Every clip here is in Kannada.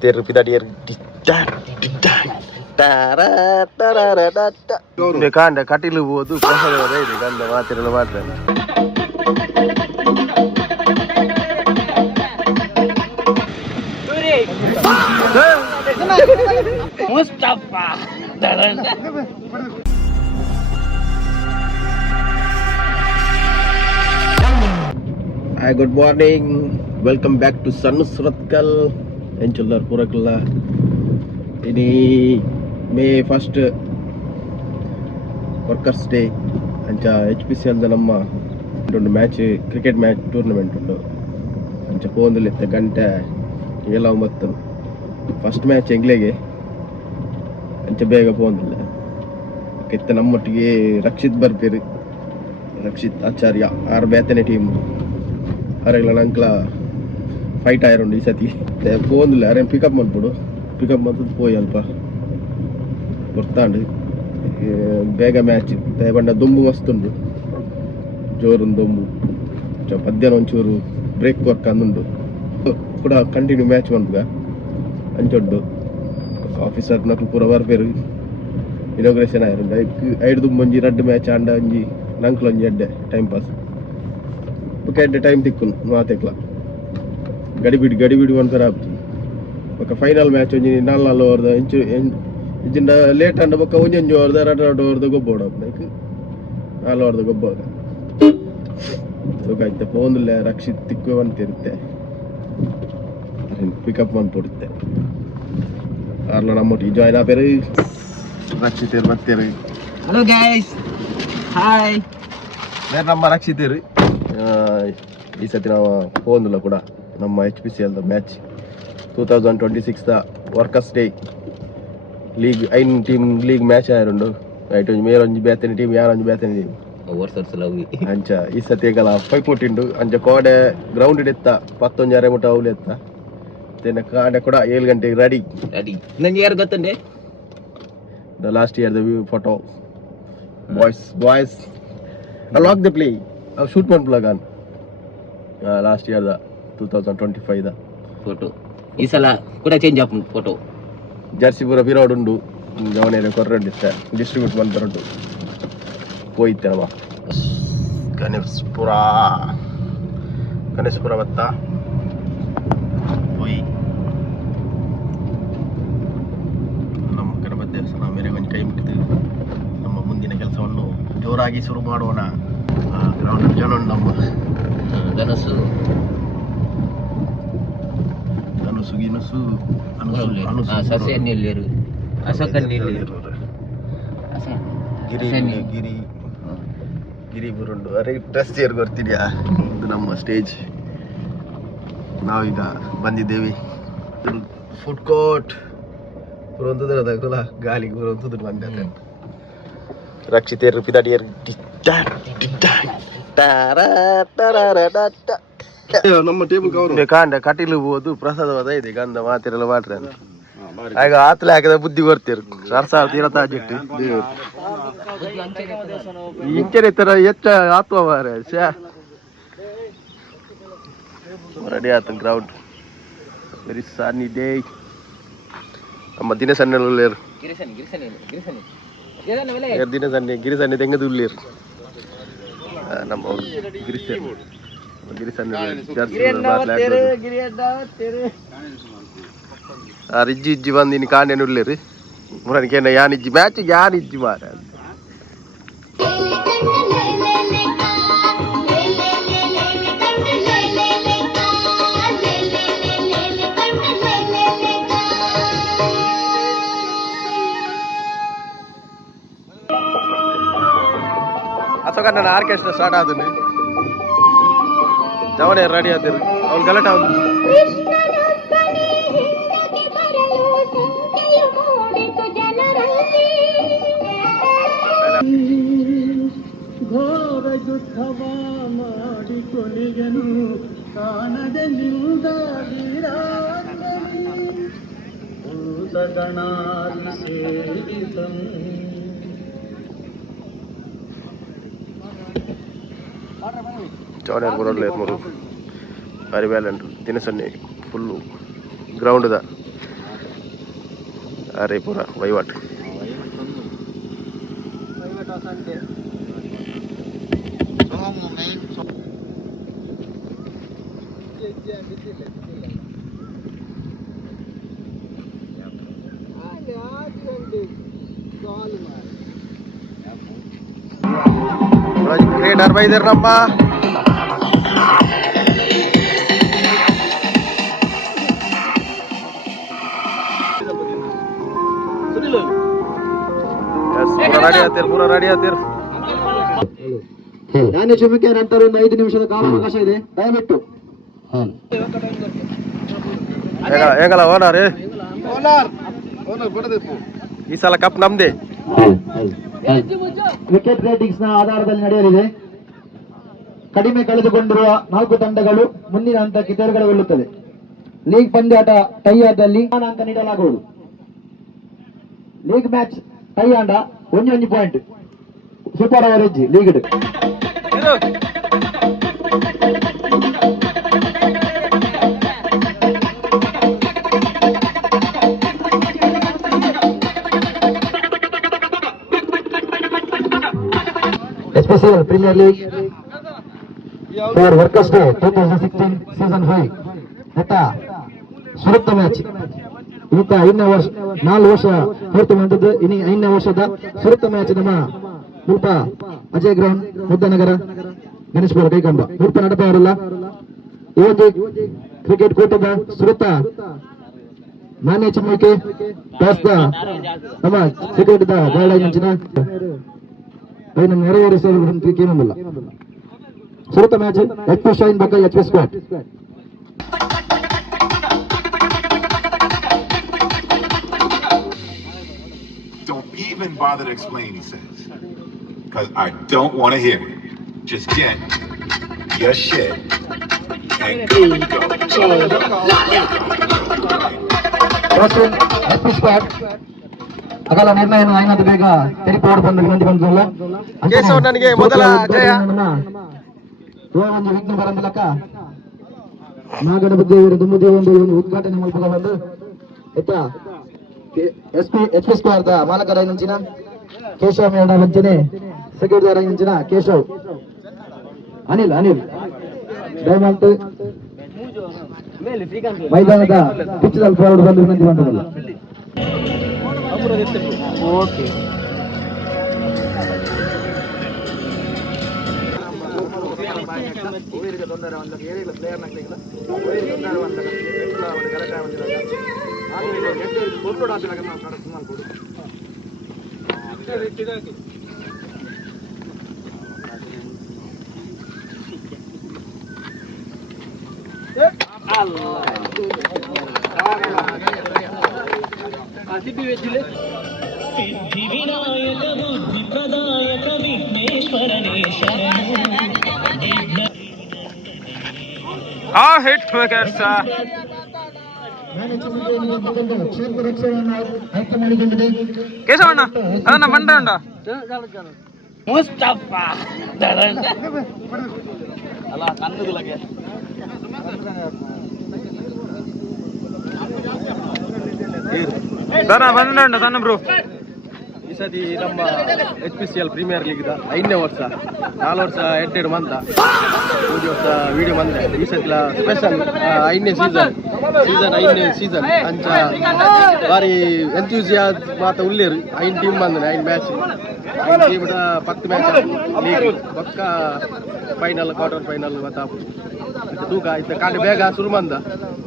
Terpidadir Dekanda katilu bodu prasada dai dekanda matirala matra Mustafa Hi, good morning. Welcome back to Sanusratkal Enchular Purakalla. Ini May 1st Workers Day. Ancha HPCL ನಮ್ಮ ಒಂದು ಮ್ಯಾಚ್ ಕ್ರಿಕೆಟ್ ಮ್ಯಾಚ್ ಟೂರ್ನಮೆಂಟ್ ಉಂಟು ಅಂಚ ಪೋಂದಲಿತ್ತ ಗಂಟೆ 7:09 ಫಸ್ಟ್ ಮ್ಯಾಚ್ ಎಂಗ್ಲೆಗೆ ಅಂಚ ಬೇಗ ಪೋಂದಿಲ್ಲ ಕೆತ್ತ ನಮ್ಮೊಟ್ಟಿಗೆ ರಕ್ಷಿತ್ ಬರ್ಪೇರು ರಕ್ಷಿತ್ ಆಚಾರ್ಯ ಆರು ಬೇತನೆ ಟೀಮ್ ಅರೆಗ್ಲ ನಂಕ್ಲ ಫೈಟ್ ಆಯ್ರುಂಡು ಈ ಸತಿ ಪೋಂದಿಲ್ಲ ಅರೆ ಪಿಕಪ್ ಮಾಡ್ಬಿಡು ಪಿಕಪ್ ಮಾಡ್ತದ್ದು ಪೋಯಿ ಅಲ್ಪ ಬರ್ತಾಂಡು ಬೇಗ ಮ್ಯಾಚ್ ಬಂಡ ದೊಂಬು ಮಸ್ತುಂಡು ಜೋರೊಂದು ದೊಂಬು ಮಧ್ಯಾಹ್ನ ಒಂಚೂರು ಬ್ರೇಕ್ ವರ್ಕ್ ಅಂದುಂಡು ಕೂಡ ಕಂಟಿನ್ಯೂ ಮ್ಯಾಚ್ ಬಂದ್ಗ ಅಂಚೊಡ್ಡು ಆಫೀಸರ್ ನಕ್ಲು ಪೂರ ಬರ್ಪೇರು ಇನಾಗ್ರೇಷನ್ ಆಯ್ರುಂಡು ಐದು ಒಂಜಿ ರಡ್ಡು ಮ್ಯಾಚ್ ಆಂಡ ಒಂಜಿ ನಂಕ್ಲ ಒಂಜಿ ಎಡ್ಡೆ ಟೈಮ್ ಪಾಸ್ ಎಡ್ಡೆ ಟೈಮ್ ತಿಕ್ಕುನು ಮಾತೆಕ್ಲ ಗಡಿಬಿಡಿ ಒಂಥರ ಬೊಕ್ಕ ಫೈನಲ್ ಮ್ಯಾಚ್ ಒಂಜಿ 4 ಓವರ್ದ ಇಂಚು ಇಂಚಿಂದ ಲೇಟ್ ಅಂಡ ಬೊಕ್ಕ ಒಂಜೊಂಜಿ ಓವರ್ದ 2 ಓವರ್ದ ಗೊಬ್ಬೋಡು ಲೈಕ್ 4 ಓವರ್ದ ಗೊಬ್ಬಾಗ ಸುಖಾಯ್ತ ಪೋಂದಿಲ್ಲ ರಕ್ಷಿತ್ ತಿಕ್ಕು ಅಂತಿರುತ್ತೆ ಪಿಕಪ್ ಮಾಡ್ಕೊಡುತ್ತೆ ಆರ್ಲ ನಮ್ಮೊಟ್ಟಿಗೆ ಜಾಯ್ನ್ ಆಪೇರು ರಕ್ಷಿತೇರು ಬರ್ತೇರು ಹಲೋ ಗೈಸ್ ಹಾಯ್ ಬೇರೆ ನಮ್ಮ ರಕ್ಷಿತೇರು ಈ ಸತಿ ನಾವು ಪೋಂದಿಲ್ಲ ಕೂಡ ನಮ್ಮ HPCL match 2026 workers day league 5 team league match ಆಯ್ರುಂಡು ಐಟ್ ಒಂಜಿ ಮೇಲ್ ಒಂಜಿ ಬೇತನೆ ಟೀಮ್ ಯಾರು ಒಂಜಿ ಬೇತನೆ ಟೀಮ್ ಅಂಚ ಈ ಸತಿಗೆಲ್ಲ ಪೈಪೋಟಿಂಡು ಅಂಚ ಕೋಡೆ ಗ್ರೌಂಡ್ ಇಡೆತ್ತ 11 ಮುಟ ಅವಳು ಎತ್ತ then ಕಾಡೆ ಕೂಡ 7 ಗಂಟೆಗೆ ರೆಡಿ ನಂಗೆ ಯಾರು ಗೊತ್ತಂಡೆ the last year the view photo boys unlock the play shoot one plug on last year the 2025 the photo ಈ ಸಲ ಕೂಡ ಚೇಂಜ್ ಆಪ್ ಫೋಟೋ ಜರ್ಸಿ ಪೂರ ಪಿರೋಡ್ ಉಂಡು ಜವನೇರೆ ಕೊರ್ರಂಡಿತ್ತ ಡಿಸ್ಟ್ರಿಬ್ಯೂಟ್ ಮಾಡ್ತಾರುಂಟು ಹೋಯ್ತೇನವ ಗಣೇಶಪುರ ಬತ್ತ ಹೋಯ್ ನಮ್ಮ ಗಣಪತಿ ದೇವಸ್ಥಾನ ಮೇರೆ ಒಂದು ಕೈ ಮುಟ್ಟಿದ್ದು ನಮ್ಮ ಮುಂದಿನ ಕೆಲಸವನ್ನು ಜೋರಾಗಿ ಶುರು ಮಾಡೋಣ ಗ್ರೌಂಡ್ ಜನ ಉಂಟು ನಮ್ಮ ಧನಸ್ಸು ಸಸ್ಯನ್ನೆಲ್ಲಿರು ಅಸಕನ್ನೆಲ್ಲಿರು ಗಿರಿ ಬರುಂಡು ಅರೆ ಡ್ರೆಸ್ ಸೇರ್ ಗೊತ್ತಿದ್ಯಾ ಇದು ನಮ್ಮ ಸ್ಟೇಜ್ ನಾವೀಗ ಬಂದಿದ್ದೇವೆ ಫುಡ್ ಕೋರ್ಟ್ ಪುರಂತದಲ್ಲ ಗಾಳಿಗೆ ಪುರಂತದ ಬಂದ ರಕ್ಷಿತೇರು ಪಿದಾಡಿಯರು ನಮ್ಮ ಟೇಬಲ್ ಕವರ್ ಕಾಂಡ ಕಟೀಲು ಹೋದು ಪ್ರಸಾದವಾದ ಇದೆ ಗಂಧ ಮಾತಿರಲ್ಲ ಮಾಡ್ರೆ ಆಗ ಆತ್ಲೆ ಹಾಕಿದ ಬುದ್ಧಿ ಬರ್ತೀರು ಸರ್ಸ ತೀರತಾಜಿಟ್ಟು ಇಂಚನೆ ತರ ಹೆಚ್ಚ ಆತ್ಮ ಮಾರೆ ರೆಡಿ ಆತ ಗ್ರೌಂಡ್ ವೆರಿ ಸನ್ನಿ ಡೇ ನಮ್ಮ ದಿನ ಸಣ್ಣರು ದಿನ ಸನ್ನೆ ಗಿರಿ ಸನ್ನೆ ತೆಂಗದು ಉಳ್ಳೇರು ನಮ್ಮ ಗಿರಿ ಸಣ್ಣ ಇಜ್ಜಿ ಬಂದಿನಿ ಕಾಂಡೆನು ಉಳ್ಳೇರು ಮುರನಿಗೆ ಯಾನಿಜ್ಜಿ ಮ್ಯಾಚ್ ಯಾನಿಜ್ಜಿ ಮಾರ ಅಶೋಕ ನನ್ನ ಆರ್ಕೆಸ್ಟ್ರಾ ಸ್ಟಾರ್ಟ್ ಆದನು ಜವನೇ ರೆಡಿ ಆದ್ರು ಅವ್ನು ಗಲಾಟ ಘೋರ ಯುದ್ಧವ ಮಾಡಿ ಕೊನೆಯನು ಕಾಣದ ನಿಲ್ದ ಭೂತಗಣಾದಿ ಸೇರಿತಂ ಜವನೇ ಬರೋಲ್ಲ ಮೂರು ಅರಿವ್ಯಾಲೆಂಟ್ ದಿನಸನ್ನೆ ಫುಲ್ಲು ಗ್ರೌಂಡ್ದ ಅರೆ ಪೂರ ವಹಿವಾಟು. ಕ್ರಿಕೆಟರ್ ಬೈದಿರಮ್ಮ. ಪೂರ ರೆಡಿ ಆತೀರ್. ಧಾನ್ಯ ಚುಮಕ್ಕೆ ನಂತರ ಒಂದು 5 ನಿಮಿಷದ ಕಾಲಾವಕಾಶ ಇದೆ, ದಯವಿಟ್ಟು. ಹೆಂಗಲ್ಲ ಓನರ್ ಈ ಸಲ ಕಪ್ ನಮ್ದೇ. ಕ್ರಿಕೆಟ್ ರೇಟಿಂಗ್ಸ್ ನ ಆಧಾರದಲ್ಲಿ ನಡೆಯಲಿದೆ. ಕಡಿಮೆ ಕಳೆದುಕೊಂಡಿರುವ 4 ತಂಡಗಳು ಮುಂದಿನ ಹಂತಕ್ಕೆ ತೇರ್ಗಡೆಗೊಳ್ಳುತ್ತದೆ. ಲೀಗ್ ಪಂದ್ಯಾಟ ಟೈ ಆದಲ್ಲಿ ಅಂಕ ನೀಡಲಾಗುವುದು. League match tie and 1 point super average league. Special Premier League for Workers Day 2016 Season 5 eta ಸುರತ match. ಇವತ್ತ 4 ವರ್ಷ ಪೂರ್ತಿ ಮಾಡಿದ್ದು. ಇನ್ನು 5ನೇ ವರ್ಷದ ಸುರತ ಮ್ಯಾಚ್ ನಮ್ಮ ಮುಲ್ಪ ಅಜಯ್ ಗ್ರೌಂಡ್ ಮುದ್ದನಗರ ಗಣೇಶ್ಪುರ ಕೈಕಂಬ ಮುಲ್ಪ ನಡಪವರಲ್ಲ. ಈ ಒಂದು ಕ್ರಿಕೆಟ್ ಕೂಟದ ಸುರತ ನಾಣ್ಯ ಚಿಮ್ಮಕ್ಕೆ ಟಾಸ್ದ ನಮ್ಮ ಕ್ರಿಕೆಟ್ದ ಗಾಳ ಇಂಚಿನ ಅದನ್ನು ನೆರವೇರಿಸೋಲ್ಲ. ಸುರತ ಮ್ಯಾಚ್ HP ಶೈನ್ ಬಕ್ಕ HP squad. Don't even bother to explain, he says, because I don't want to hear it. Just get your shit and go. HP squad ಅಗಲ ನಿರ್ಣಯವನ್ನು ಆಯ್ನದು ಬೇಗ ತೆರಿಪೋಡು ಬಂದು ವಿನಂತಿ ಬಂದಿಲ್ಲ. ನನಗೆ ಮೊದಲ ಜಯ. ಒಂದು ವಿಘ್ನ ಬರಂದಿಲ್ಲಕ್ಕ ನಾಗಡ ಬುದ್ಧಿಯವರು ದುಮ್ಮುದೇವ ಒಂದು ಉದ್ಘಾಟನೆ ಮೂಲಕ ಬಂದು ಆಯ್ತಾ. HP ಸ್ಕ್ವಾಡ್ ಮಾಲಕರ ಇಂಚಿನ ಕೇಶವ್ ಮೇಡ ವಂಚನೆ ಸೆಕ್ಯೂರಿಟಿ ಇಂಚಿನ ಕೇಶವ್ ಅನಿಲ್ ದಯಮಾಂತ ಮೈದಾನದ ಪಿಚ್ನಲ್ಲಿ ಫಾರ್ವರ್ಡ್ ಬಂದು ವಿನಂತಿ ಬಂದಲ್ಲ. ಓಕೆ ಸಿದ್ಧಿವಿನಾಯಕ ಬುದ್ಧಿ ಪ್ರದಾಯಕ ವಿಘ್ನೇಶ್ವರನೇ ಶರಣು. Hit wicket sir. ಕ್ಷೇತ್ರ ರಕ್ಷಣೆಯನ್ನು ಆಯ್ಕೆ ಮಾಡಿಕೊಂಡಿದೆ. ಕೇಶವಣ್ಣ ಅದನ್ನ ಮಂಡ್ರ ಉಂಡ ಮುಸ್ತಫಾ ಅಲ್ಲ ಕನ್ನಡದೊಳಗೆ ಸಣ್ಣ ಬಂದ ಸಣ್ಣ ಬ್ರೋ. ಈ ಸತಿ ನಮ್ಮ HPCL ಪ್ರೀಮಿಯರ್ ಲೀಗ್ 5ನೇ ವರ್ಷ. 4 ವರ್ಷ ಎಡ್ಡೆಡ್ ಮಂತ 3 ವರ್ಷ ವಿಡಿಯೋ ಬಂದೆ. ಈ ಸತಿ ಸ್ಪೆಷಲ್ 5ನೇ ಸೀಸನ್ 5ನೇ ಸೀಸನ್ ಅಂಚ ಬಾರಿ ಎಂಥೂಸಿಯಾಸ್ ಮಾತ ಉಳ್ಳೇರು. 5 ಟೀಮ್ ಬಂದ 5 ಮ್ಯಾಚ್ 5 ಟೀಮ್ 10 ಮ್ಯಾಚ್ ಲೀಗ್ ಪಕ್ಕ ಫೈನಲ್ ಕ್ವಾರ್ಟರ್ ಫೈನಲ್ ಮತ್ತ ತೂಕ ಇತ್ತ ಕಾಂಡೆ ಬೇಗ ಶುರು ಮಂದ.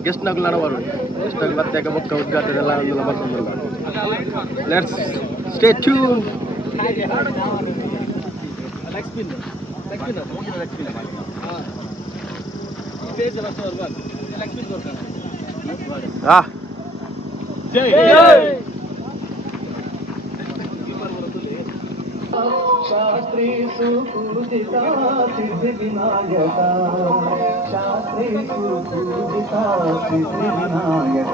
ಗೆಸ್ಟ್ ನಗಲು ನಡವರು ಗೆಸ್ಟ್ ನಗಲು ಮತ್ತೆ ಬೊಕ್ಕ ಉದ್ಘಾಟನೆ ಎಲ್ಲ ಒಂದೆಲ್ಲ ಬಂದಿಲ್ಲ. Let's stay tune. ಶಾಸ್ತ್ರೀ ಸುಪೂಜಿತ ಸಿದ್ಧಿ ವಿನಾಯಕ, ಶಾಸ್ತ್ರೀ ಸುಪೂಜಿತ ಸಿದ್ಧಿ ವಿನಾಯಕ.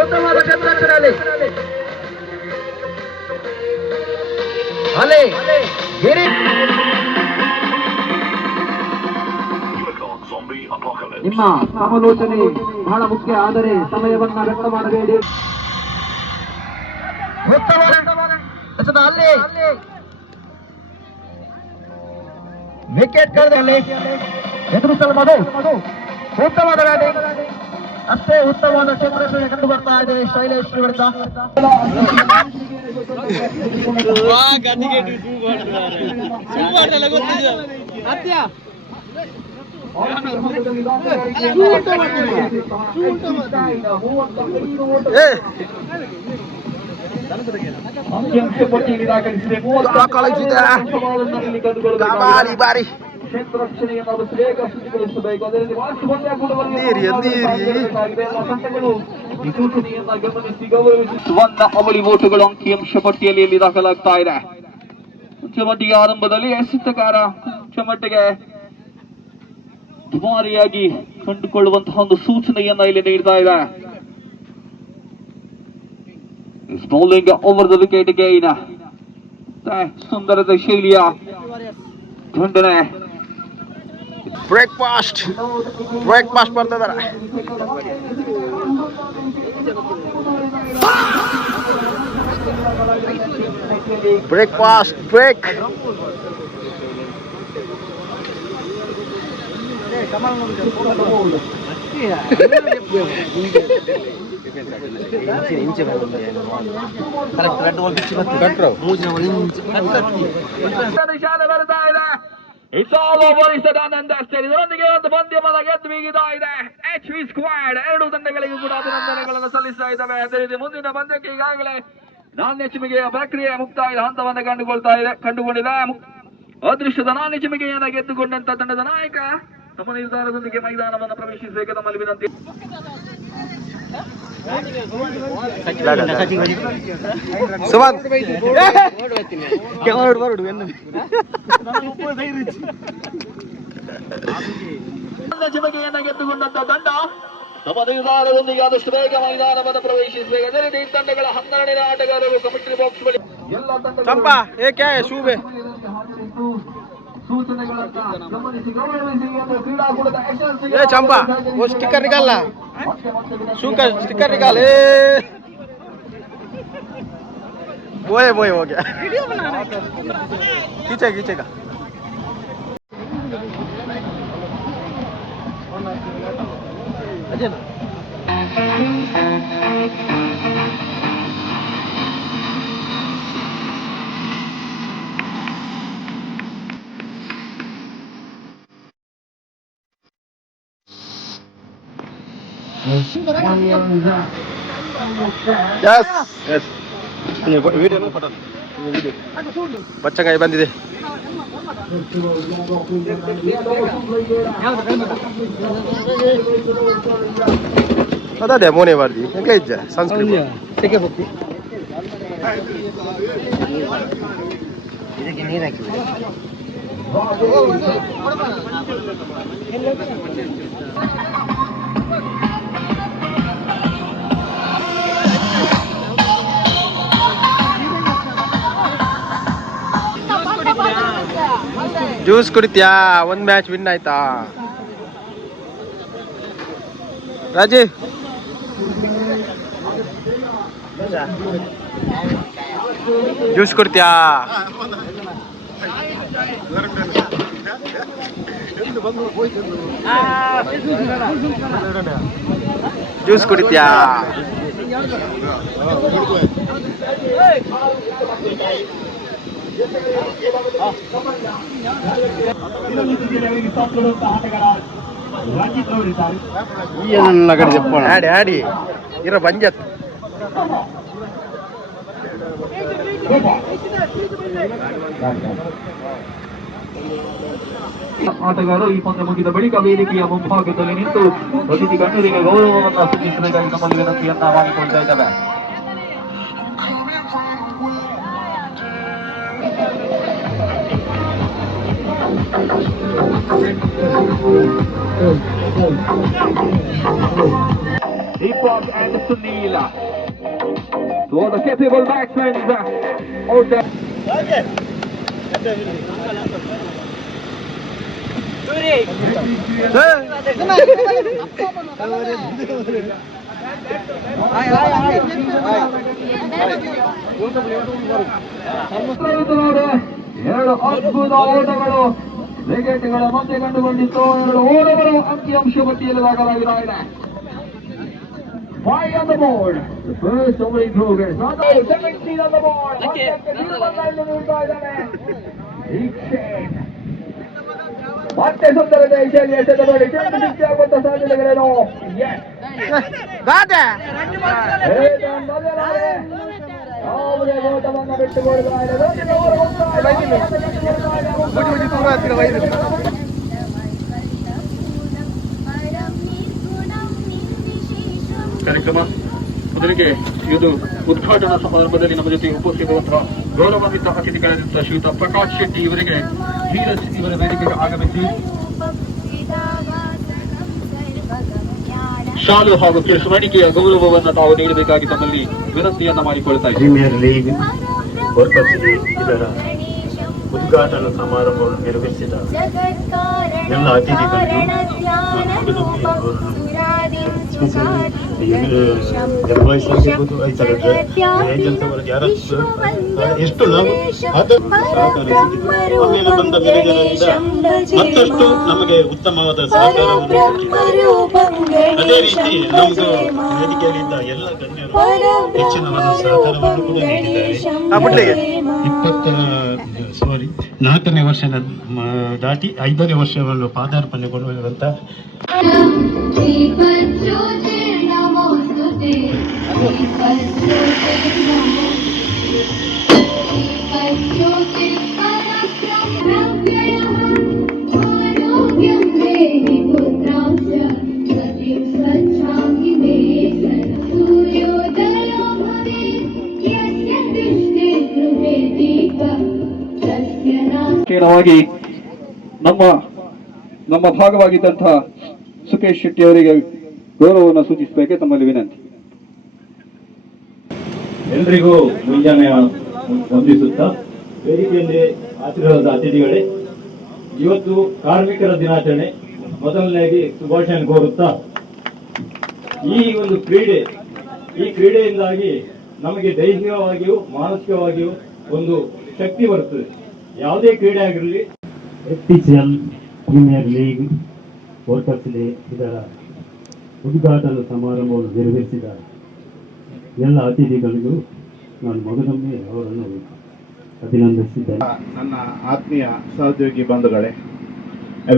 ಉತ್ತಮವಾದ ಕ್ಷೇತ್ರದಲ್ಲಿ ಅಲೆ ಗಿರಿ Zombie ನಿಮ್ಮ ಸಮಾಲೋಚನೆ ಬಹಳ ಮುಖ್ಯ, ಆದರೆ ಸಮಯವನ್ನ ವ್ಯಕ್ತ ಮಾಡಬೇಡಿ. ಅಲ್ಲಿ ವಿಕೆಟ್ ಕಳೆದಲ್ಲಿ ಎದುರಿಸಲ್ಬೋದು. ಉತ್ತಮವಾದ ಬ್ಯಾಟಿಂಗ್, ಅಷ್ಟೇ ಉತ್ತಮವಾದ ಕ್ಷೇತ್ರ ಕಂಡು ಬರ್ತಾ ಇದೆ ಶೈಲೇಶ್ ವಿರುದ್ಧ. ಅಂಕಿಅಂಶ ಪಟ್ಟಿಯಲ್ಲಿ ದಾಖಲಿಸಿದೆ. ಕ್ಷೇತ್ರ ರಕ್ಷಣೆಯನ್ನು ಅದು ಬೇಗ ಶುಚಿಗೊಳಿಸಬೇಕು. ಅದರಲ್ಲಿ ವಾಶ್ ಪಂದ್ಯ ಕೂಡ ಸೂಚನೆಯನ್ನ ಗಮನಿಸಿ ಗೌರವಿಸಿ. ಸುವರ್ಣ ಅವಳಿ ಓಟುಗಳು ಅಂಕಿಅಂಶ ಪಟ್ಟಿಯಲ್ಲಿ ದಾಖಲಾಗ್ತಾ ಇದೆ. ಕೊಂಚಮಟ್ಟಿಗೆ ಆರಂಭದಲ್ಲಿ ಎಸೆತಗಾರ ಕೊಂಚಮಟ್ಟಿಗೆ ದುಬಾರಿಯಾಗಿ ಕಂಡುಕೊಳ್ಳುವಂತಹ ಒಂದು ಸೂಚನೆಯನ್ನ ಇಲ್ಲಿ ನೀಡ್ತಾ ಇದೆ. Bowling over the wicket gain. ಸುಂದರದ ಶೈಲಿಯ ಖಂಡನೆ. ಬ್ರೇಕ್ಫಾಸ್ಟ್ ಬರ್ತಾ ಇದಾರೆ. Break It's all over. It's done and dusted. ಇದರೊಂದಿಗೆ ಒಂದು ಪಂದ್ಯದ ಗೆದ್ದು ಬೀಗಿತಾ ಇದೆ HV ಸ್ಕ್ವಾಡ್. ಎರಡು ತಂಡಗಳಿಗೂ ಕೂಡ ಅಭಿನಂದನೆಗಳನ್ನು ಸಲ್ಲಿಸ್ತಾ ಇದ್ದಾವೆ. ಅದೇ ರೀತಿ ಮುಂದಿನ ಪಂದ್ಯಕ್ಕೆ ಈಗಾಗಲೇ ನಾಣ್ಯ ಚಿಮಿಗೆಯ ಪ್ರಕ್ರಿಯೆ ಮುಕ್ತಾಯದ ಹಂತವನ್ನು ಕಂಡುಕೊಂಡಿದೆ. ಅದೃಷ್ಟದ ನಾಣ್ಯ ಚಿಮಿಗೆಯನ್ನು ಗೆದ್ದುಕೊಂಡಂತ ತಂಡದ ನಾಯಕ ತಮ್ಮ ನಿರ್ಧಾರದೊಂದಿಗೆ ಮೈದಾನವನ್ನು ಪ್ರವೇಶಿಸಬೇಕು ತಮ್ಮಲ್ಲಿ ವಿನಂತಿ. ಚಿಮಗೆಯನ್ನು ಗೆದ್ದುಕೊಂಡಂತ ತಂಡ ತಮ್ಮ ನಿರ್ಧಾರದೊಂದಿಗೆ ಆದಷ್ಟು ಬೇಗ ಮೈದಾನವನ್ನು ಪ್ರವೇಶಿಸಬೇಕು. ಅದೇ ರೀತಿ ತಂಡಗಳ 12ನೇ ಆಟಗಾರರು ಕಮೆಂಟ್ರಿ ಬಾಕ್ಸ್ ಬಳಿ ಎಲ್ಲ ಚಂಪಾ ಏಕೆ ಶೂಬೆ ए चंपा वो स्टिकर निकालना, शू का स्टिकर निकाल. वो हो गया. खींचेगा. अजय Yes. ಬಚ್ಚ ಕೈ ಬಂದಿದೆ. ಅದೇ ಮೋನೆ ಬಾರ್ದಿ ಹೆಂಗೆ ಇದ್ದ ಸಂಸ್ಕೃತಿ ಇದಕ್ಕೆ ನೀರು ಹಾಕಿ ಜ್ಯೂಸ್ ಕುಡಿತ್ಯಾ? ಒಂದ್ ಮ್ಯಾಚ್ ವಿನ್ ಆಯ್ತಾ ರಾಜಿ? ಜ್ಯೂಸ್ ಕುಡಿತ್ಯಾ? ಜ್ಯೂಸ್ ಕುಡಿತ್ಯಾ? ఆడి ఇర బంజత్ ಆಟಗಾರರು ಈ ಪಂದ್ಯ ಮುಗಿದ ಬಳಿಕ ವೇದಿಕೆಯ ಮುಂಭಾಗದಲ್ಲಿ ನಿಂತು ಅತಿಥಿ ಗಣ್ಯರಿಗೆ ಗೌರವವನ್ನು ಸೂಚಿಸಬೇಕಾಗಿ ತಮ್ಮಲ್ಲಿ ವಿನಂತಿಯನ್ನ ಮಾಡಿಕೊಳ್ತಾ ಇದ್ದಾವೆ. Deepak and Sunil. So the capable batsmen out there. ಎರಡು ಅದ್ಭುತ ಓಟಗಳು ವಿಕೆಟ್ಗಳ ಮಧ್ಯೆ ಕಂಡುಕೊಂಡಿತ್ತು. ಎರಡು ಓಟಗಳು ಅಂಕಿಅಂಶ ಪಟ್ಟಿಯಲ್ಲಿ ದಾಖಲಾಗಿದೆ. 5 on the board. The first over in progress. 17 on the board. ಮತ್ತೆ ಸುಂದರ ಶೈಲಿಯ ಎಸೆತದಲ್ಲಿ ಸೃಷ್ಟಿಯಾಗುವಂತ ಸಾಧ್ಯತೆಗಳೇನು? ಯಾವುದೇ ಓಟವನ್ನು ಕಾರ್ಯಕ್ರಮ ಮೊದಲಿಗೆ ಇದು ಉದ್ಘಾಟನಾ ಸಮಾರಂಭದಲ್ಲಿ ನಮ್ಮ ಜೊತೆ ಉಪಸ್ಥಿತವಂತಹ ಗೌರವಾನ್ವಿತ ಅತಿಥಿಗಳಾದಂಥ ಶ್ರೀಯುತ ಪ್ರಕಾಶ್ ಶೆಟ್ಟಿ ಇವರಿಗೆ ಧೀರಜ್ ಇವರ ವೇದಿಕೆಗೆ ಆಗಮಿಸಿ ಶಾಲು ಹಾಗೂ ಸ್ಮರಣಿಕೆಯ ಗೌರವವನ್ನು ತಾವು ನೀಡಬೇಕಾಗಿ ತಮ್ಮಲ್ಲಿ ವಿನಂತಿಯನ್ನ ಮಾಡಿಕೊಳ್ತಾ ಇದ್ದೀವಿ. ಪ್ರೀಮಿಯರ್ ಲೀಗ್ ವರ್ಕರ್ಸ್ಗೆ ಇದರ ಉದ್ಘಾಟನಾ ಸಮಾರಂಭವನ್ನು ನಿರ್ವಹಿಸಿದ ಎಲ್ಲ ಅತಿಥಿಗಳಿಗೂ ಎಂಪ್ಲಾಯೀಸ್ ಆಗಿರ್ಬೋದು, ಇತರ ಏಜೆಂಟ್ಸ್ ಅವರಿಗೆ ಯಾರು ಎಷ್ಟು ನಾವು ಅದನ್ನು ಸಹಕರಿಸಿದ್ದೀವಿ. ಆಮೇಲೆ ಬಂದ ಮ್ಯಾನೇಜರಿಂದ ಮತ್ತಷ್ಟು ನಮಗೆ ಉತ್ತಮವಾದ ಸಹಕಾರವನ್ನು ಕೊಟ್ಟಿದ್ದಾರೆ. ಅದೇ ರೀತಿ ನಮ್ದು ವೇದಿಕೆಯಲ್ಲಿದ್ದ ಎಲ್ಲ ಗಣ್ಯರು ಹೆಚ್ಚಿನವಾದ ಸಹಕಾರವನ್ನು ಕೂಡ ನೀಡಿದ್ದಾರೆ. 4ನೇ ವರ್ಷ ದಾಟಿ 5ನೇ ವರ್ಷವನ್ನು ಪಾದಾರ್ಪಣೆಗೊಳ್ಳುವಂತ ವಾಗಿ ನಮ್ಮ ಭಾಗವಾಗಿದ್ದಂತಹ ಸುಖೇಶ್ ಶೆಟ್ಟಿ ಅವರಿಗೆ ಗೌರವವನ್ನು ಸೂಚಿಸಬೇಕೆ ತಮ್ಮಲ್ಲಿ ವಿನಂತಿ. ಎಲ್ರಿಗೂ ಮುಂಜಾನೆ ವಂದಿಸುತ್ತಾ ವೇದಿಕೆಯಲ್ಲಿ ಆಶೀರ್ವಾದ ಅತಿಥಿಗಳೇ, ಇವತ್ತು ಕಾರ್ಮಿಕರ ದಿನಾಚರಣೆ. ಮೊದಲನೇದಾಗಿ ಶುಭಾಶಯ ಕೋರುತ್ತಾ, ಈ ಒಂದು ಈ ಕ್ರೀಡೆಯಿಂದಾಗಿ ನಮಗೆ ದೈಹಿಕವಾಗಿಯೂ ಮಾನಸಿಕವಾಗಿಯೂ ಒಂದು ಶಕ್ತಿ ಬರುತ್ತದೆ. ಯಾವುದೇ ಕ್ರೀಡೆ ಆಗಿರಲಿ. FPCL premier league workers day ಇದರ ಉದ್ಘಾಟನಾ ಸಮಾರಂಭವನ್ನು ನಿರ್ವಹಿಸಿದ ಎಲ್ಲ ಅತಿಥಿಗಳಿಗೂ ನಾನು ಮೊದಲೊಮ್ಮೆ ಅವರನ್ನು ಅಭಿನಂದಿಸಿದ್ದೇನೆ. ನನ್ನ ಆತ್ಮೀಯ ಸಹೋದ್ಯೋಗಿ ಬಂಧುಗಳೇ,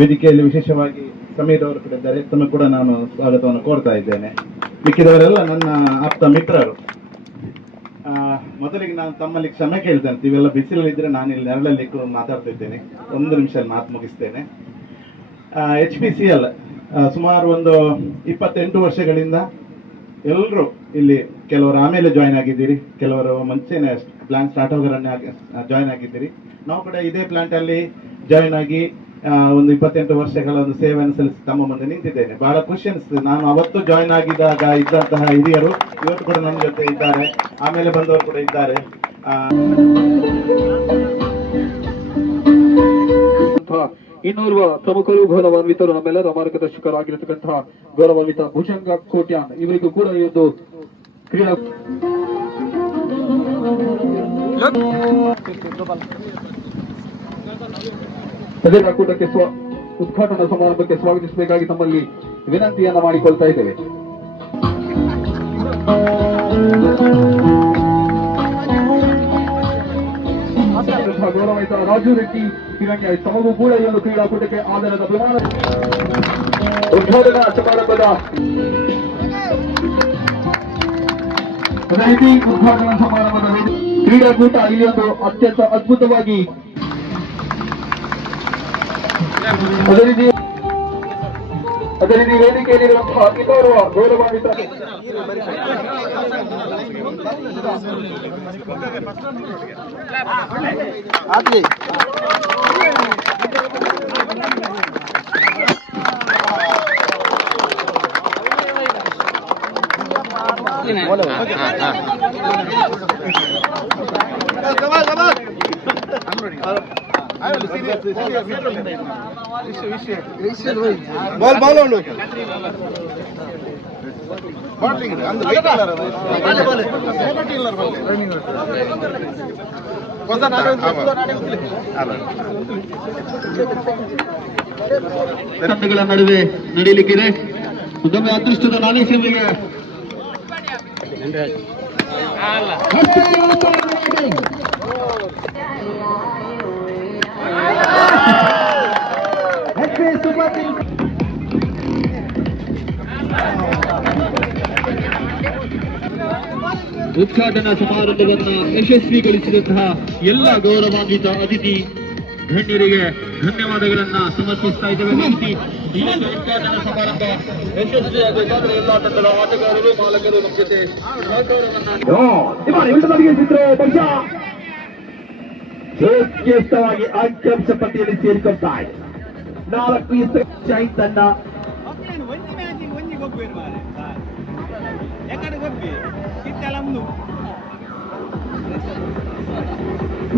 ವೇದಿಕೆಯಲ್ಲಿ ವಿಶೇಷವಾಗಿ ಸಮೀರ್ ಅವರು ಕೂಡ ಇದ್ದಾರೆ. ತಮಗೆ ಕೂಡ ನಾನು ಸ್ವಾಗತವನ್ನು ಕೋರ್ತಾ ಇದ್ದೇನೆ. ಮಿಕ್ಕಿದವರೆಲ್ಲ ನನ್ನ ಆಪ್ತ ಮಿತ್ರರು. ಮೊದಲಿಗೆ ನಾನು ತಮ್ಮಲ್ಲಿ ಕ್ಷಮೆ ಕೇಳ್ತೇನೆ. ನೀವೆಲ್ಲ ಬಿಸಿಲಲ್ಲಿದ್ದರೆ ನಾನು ಇಲ್ಲಿ ನೆರಳಲ್ಲಿ ಮಾತಾಡ್ತಿದ್ದೇನೆ. 1 ನಿಮಿಷ ಮಾತು ಮುಗಿಸ್ತೇನೆ. HPCL ಸುಮಾರು ಒಂದು 28 ವರ್ಷಗಳಿಂದ ಎಲ್ಲರೂ ಇಲ್ಲಿ, ಕೆಲವರು ಆಮೇಲೆ ಜಾಯ್ನ್ ಆಗಿದ್ದೀರಿ, ಕೆಲವರು ಮುಂಚೆನೆ ಪ್ಲಾಂಟ್ ಸ್ಟಾರ್ಟ್ ಆಗೋರನ್ನೇ ಜಾಯ್ನ್ ಆಗಿದ್ದೀರಿ. ನಾವು ಕೂಡ ಇದೇ ಪ್ಲಾಂಟ್ ಅಲ್ಲಿ ಜಾಯ್ನ್ ಆಗಿ ಒಂದು 28 ವರ್ಷಗಳ ಒಂದು ಸೇವೆಯನ್ನು ಸಲ್ಲಿಸಿ ತಮ್ಮ ಮುಂದೆ ನಿಂತಿದ್ದೇನೆ. ಬಹಳ ಖುಷಿ ಅನಿಸ್ತದೆ. ನಾನು ಅವತ್ತು ಜಾಯ್ನ್ ಆಗಿದ್ದಾಗ ಇದ್ದಂತಹ ಹಿರಿಯರು ಇವತ್ತು ಕೂಡ ನಮ್ಮ ಜೊತೆ ಇದ್ದಾರೆ, ಆಮೇಲೆ ಬಂದವರು ಕೂಡ ಇದ್ದಾರೆ. ಇನ್ನೋರ್ವ ಪ್ರಮುಖರು ಗೌರವಾನ್ವಿತರು ನಮ್ಮೆಲ್ಲರ ಮಾರ್ಗದರ್ಶಕರಾಗಿರತಕ್ಕಂತಹ ಗೌರವಾನ್ವಿತ ಭುಜಂಗ ಕೋಟ್ಯಾನ್ ಇವರಿಗೂ ಕೂಡ ಈ ಒಂದು ಕ್ರೀಡಾ ಕ್ರೀಡಾಕೂಟಕ್ಕೆ ಉದ್ಘಾಟನಾ ಸಮಾರಂಭಕ್ಕೆ ಸ್ವಾಗತಿಸಬೇಕಾಗಿ ತಮ್ಮಲ್ಲಿ ವಿನಂತಿಯನ್ನ ಮಾಡಿಕೊಳ್ತಾ ಇದ್ದೇವೆ. ಗೌರವಿತ ರಾಜು ರೆಡ್ಡಿ ಕಿರಂಗಿ ತಮಗೂ ಕೂಡ ಈ ಒಂದು ಕ್ರೀಡಾಕೂಟಕ್ಕೆ ಆಧಾರದ ವಿಮಾನ ಉದ್ಘಾಟನಾ ಸಮಾರಂಭದ ಉದ್ಘಾಟನಾ ಸಮಾರಂಭದ ಕ್ರೀಡಾಕೂಟ ಇಲ್ಲಿ ಒಂದು ಅತ್ಯಂತ ಅದ್ಭುತವಾಗಿ ಅದೇ ರೀತಿ ವೇದಿಕೆಯಲ್ಲಿರುವಂತಹ ಇನ್ನೋರ್ವ ಗೌರವಾನ್ವಿತ ಬಾಲ್ ಉಂಡು ತಂಡಗಳ ನಡುವೆ ನಡೆಯಲಿಕ್ಕಿದೆ. ಉತ್ತಮ ಅದೃಷ್ಟದ ನಾಣೇಶನಿಗೆ ಉದ್ಘಾಟನಾ ಸಮಾರಂಭವನ್ನು ಯಶಸ್ವಿಗೊಳಿಸಿದಂತಹ ಎಲ್ಲ ಗೌರವಾನ್ವಿತ ಅತಿಥಿ ಗಣ್ಯರಿಗೆ ಧನ್ಯವಾದಗಳನ್ನ ಸಮರ್ಪಿಸ್ತಾ ಇದ್ದೇವೆ. ಈ ಒಂದು ಉದ್ಘಾಟನಾ ಸಮಾರಂಭ ಯಶಸ್ವಿಯಾಗಬೇಕಾದ್ರೆ ಎಲ್ಲ ತಂಡದ ಆಟಗಾರರು ಮಾಲಕರು ನಮ್ಮ ಜೊತೆ ಸಹಕಾರವಾಗಿ ಅಂಕಿಅಂಶ ಪಟ್ಟಿಯಲ್ಲಿ ಸೇರಿಕೊಳ್ತಾ ಇದೆ. 4 ಚೈನ್ ತಂಡ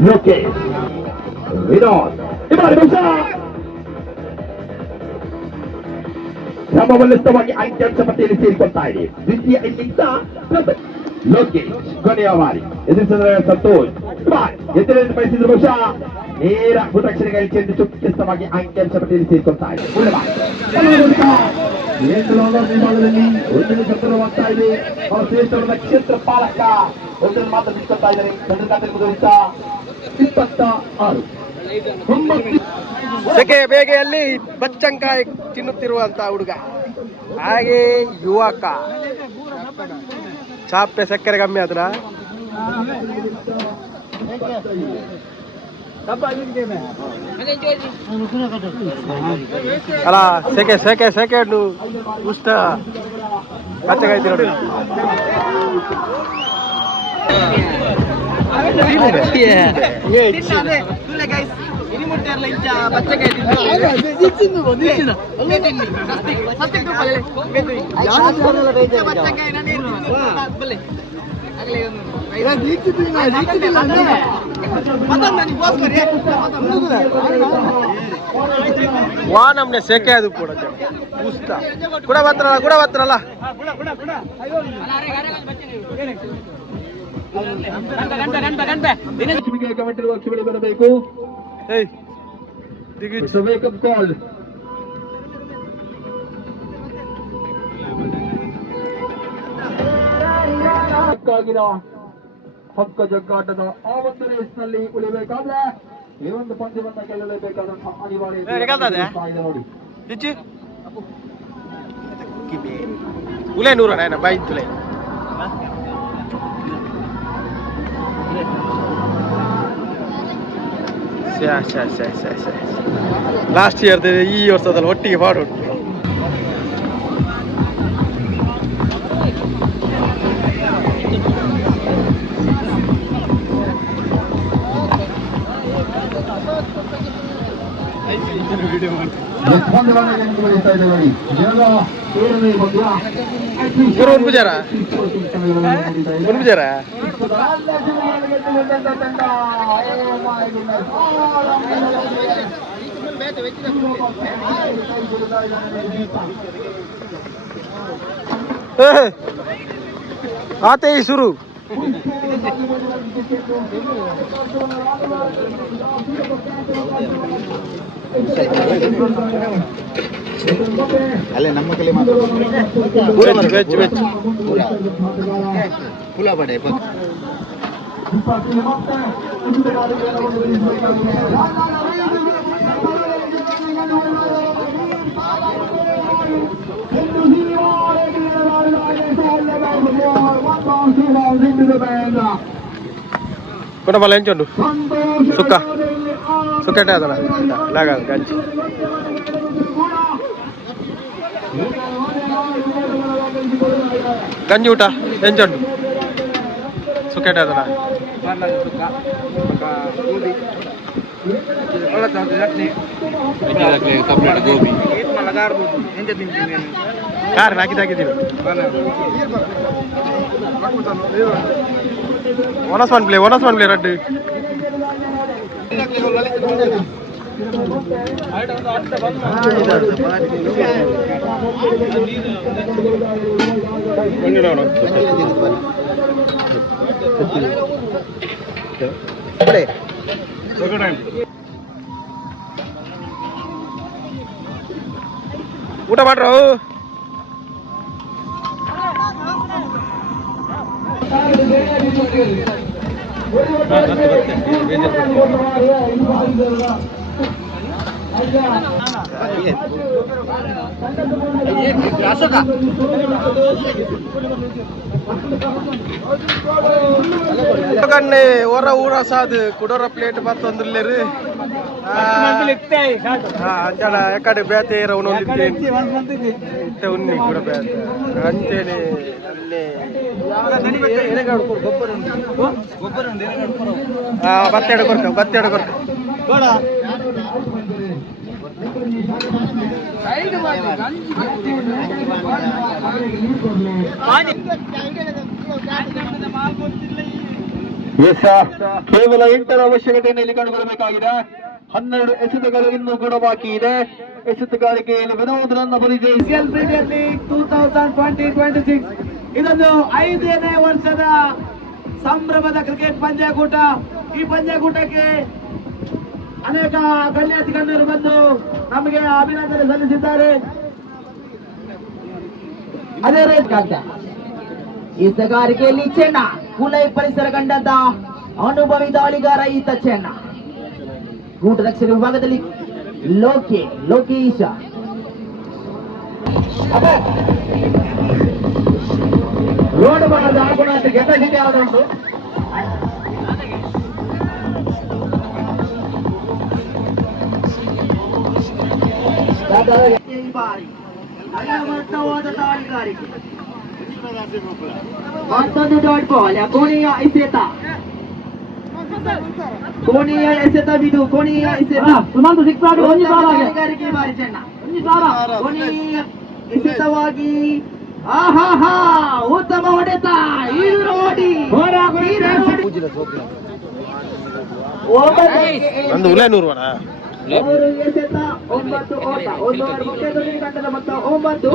ಲೋಕೇಶ್ ವಿನೋದ್ ಕ್ರಮಬಲಿತವಾಗಿ ಅಂಕಿಅಂಶ ಪಟ್ಟಿಯಲ್ಲಿ ಸೇರಿಕೊಳ್ತಾ ಇದೆ. ದ್ವಿತೀಯ ಇನ್ನಿಂಗ್ಸ್ ಲೋಕೇಶ್ ಕೊನೆಯ ಬಾರಿ ಎದುರಿಸಿದರೆ ಸಂತೋಷ್ ಎದುರಿನ ಬಯಸಿದ್ರು ಬಹುಶಃ ನೇರ ಭೂತಕ್ಷರಗಳಲ್ಲಿ ಚೆಂಡು ಚುಕ್ಕಿಸ್ತವಾಗಿ ಅಂಕಿಅಂಶ ಪಟ್ಟಿಯಲ್ಲಿ ಸೇರಿಕೊಳ್ತಾ ಇದೆ. ವಿಭಾಗದಲ್ಲಿ ಒಂದನೇ ಸಂಪೂರ್ಣವಾಗ್ತಾ ಇದೆ. ಅವರ ಶ್ರೇಷ್ಠವಾದ ಕ್ಷೇತ್ರ ಪಾಲಕ ಒಂದನ್ನು ಮಾತ್ರ ನಿಂತ್ಕೊಳ್ತಾ ಇದ್ದಾರೆ. ಚಂದ್ರಕಾಂತ 26 ಸೆಕೆ ಬೇಗೆಯಲ್ಲಿ ಬಚ್ಚಂಕಾಯಿ ತಿನ್ನುತ್ತಿರುವಂತ ಹುಡುಗ, ಹಾಗೆ ಯುವಕ. ಚಾಪೆ ಸಕ್ಕರೆ ಕಮ್ಮಿ ಆದ್ರ ಅಲ್ಲ ಸೆಕೆ ಸೆಕೆ ಸೆಕೆಂಡು ಉಷ್ಟ ಬಚ್ಚಂಕಾಯಿ ತಿನ್ನೋದು. ವಾ ನಮ್ನೆ ಸೆಕೆ ಅದು ಕೂಡ ಕೂಡ ಬರ್ತಾರಲ್ಲ ಕಮಿಟಿ ಬರಬೇಕು. ಕಾಲ್ ಹಕ್ಕ ಜಗ್ಗಾಟದ ಆ ಒಂದು ರೇಸ್ನಲ್ಲಿ ಉಳಿಬೇಕಾದ್ರೆ ಈ ಒಂದು ಪಂದ್ಯವನ್ನ ಗೆಲ್ಲಲೇಬೇಕಾದಂತಹ ಅನಿವಾರ್ಯ ನೋಡಿ. ಉಲೆ ನೂರ ಬಾಯಿ ತುಲೆ ಲಾಸ್ಟ್ ಇಯರ್ ಈ ವರ್ಷದಲ್ಲಿ ಒಟ್ಟಿಗೆ ಮಾಡುಂಟು. ಪುಜಾರ आते ही शुरू ನಮ್ಮ ಕಲೆ ಮಾತ್ರ ವೆಜ್ ವೆಜ್ ಪುಲ ಬಡೆ kuna malain condu suka suka ada lah laga ganci ganci uta en condu suka ada lah suka maka gobi olah tahu tidak nih ini lagi kapal gobi itu malah garbu ente tinjauin kar lagi dulu mana One plus one play, red. ಊಟ ಮಾಡ್ರು. ಹೊರ ಊರ ಸಾದು ಕುಡೋರ ಪ್ಲೇಟ್ ಬರ್ತಂದ್ರಲ್ಲೇರಿ ಅಂಚಡ ಎಕಡೆ ಬೇತೆ ರೌನೊಂದಿದ್ದೆ ಇತ್ತೆ ಉನ್ನಿ ಕೂಡ ಬೇತೆ ಅಂಚೇನೆ ಅಲ್ಲೇ ಬತ್ತೆಡು ಕೊರ್ಕ ಕೇವಲ 8ರ ಅವಶ್ಯಕತೆಯನ್ನು ಇಲ್ಲಿ ಕಂಡುಬರಬೇಕಾಗಿದೆ. 12 ಎಸೆತಗಳು ಇನ್ನೂ ಕೂಡ ಬಾಕಿ ಇದೆ. ಎಸೆತಗಾರಿಕೆಯಲ್ಲಿ ವಿನೋದನನ್ನು ಪರಿಚಯಿಸಿ ಪ್ರೀಮಿಯರ್ ಲೀಗ್ 2020-26 ಇದೊಂದು 5ನೇ ವರ್ಷದ ಸಂಭ್ರಮದ ಕ್ರಿಕೆಟ್ ಪಂದ್ಯಾಕೂಟ. ಈ ಪಂದ್ಯಾಕೂಟಕ್ಕೆ ಅನೇಕ ಗಣ್ಯಾತಿ ಗಣ್ಯರು ಬಂದು ನಮಗೆ ಅಭಿನಂದನೆ ಸಲ್ಲಿಸಿದ್ದಾರೆ. ಅದೇ ರೀತಿ ಎಸೆಗಾರಿಕೆಯಲ್ಲಿ ಚೆನ್ನ ಕುಲೈ ಪರಿಸರ ಕಂಡಂತ ಅನುಭವಿ ದಾಳಿಗಾರ ಈತ ಚೆನ್ನ. ಗೂಟ ರಕ್ಷಕ ವಿಭಾಗದಲ್ಲಿ ಲೋಕೇಶ ರೋಡ್ ಬಣ್ಣದ ಆಗುಣಾಟ ಕೆಪಾಸಿಟಿ ಯಾವುದುಂಟು ಈ ಬಾರಿ ಅಳಮಟ್ಟವಾದ ದಾಳಿಗಾರಿಕೆ. ಮತ್ತೊಂದು ಡಾಟ್ ಬಾಲ್ ಕೋಣೆಯ ಎಸೆತ ಬಿದು ಕೋಣೆಯ ಎಸೆತ ದಾಳಿಗಾರಿಕೆ ಬಾರಿ ಚೆನ್ನ ಕೋಣೆಯ ಎಸೆತವಾಗಿ ಆಹಾ ಉತ್ತಮ ಹೊಡೆತ. ಇದು ನೋಡಿ ಒಂದು ಉಲೇನೂರು ಅವರು ಎಸೆತ 9 ಓಟ 1 ಗಂಟೆದ ಮೊತ್ತ 9.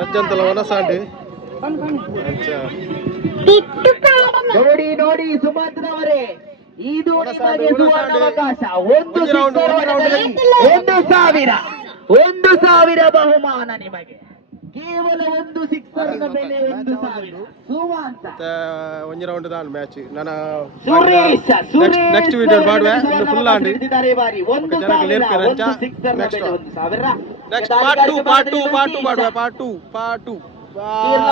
ರಜ್ಜಂತಲ ವನಸಾಂಡಿ ನೋಡಿ ಸುಮಂತ್ರವರೇ, ಇದು ನಿಮಗೆ ಸುವರ್ಣಾವಕಾಶ. 1,000 ಬಹುಮಾನ ನಿಮಗೆ. ಕೇವಲ 1 ಸಿಕ್ಸರ್ ಬೆಲೆ 1,000. ಸುಮಂತ ಒಂಜಿ ರೌಂಡ್ ದಾನ್ ಮ್ಯಾಚ್ ನಾನು ಸುರೇಶ ನೆಕ್ಸ್ಟ್ ವಿಡಿಯೋ ಮಾಡುವೆ. ಇನ್ನು ಫುಲ್ ಆಂಡಿ ಬಾರಿ 1,000 ಸಿಕ್ಸರ್ ಬೆಲೆ 1,000. ನೆಕ್ಸ್ಟ್ ಪಾರ್ಟ್ 2 ಮಾಡುವೆ. ಪಾರ್ಟ್ 2 ಪೂರ್ಣ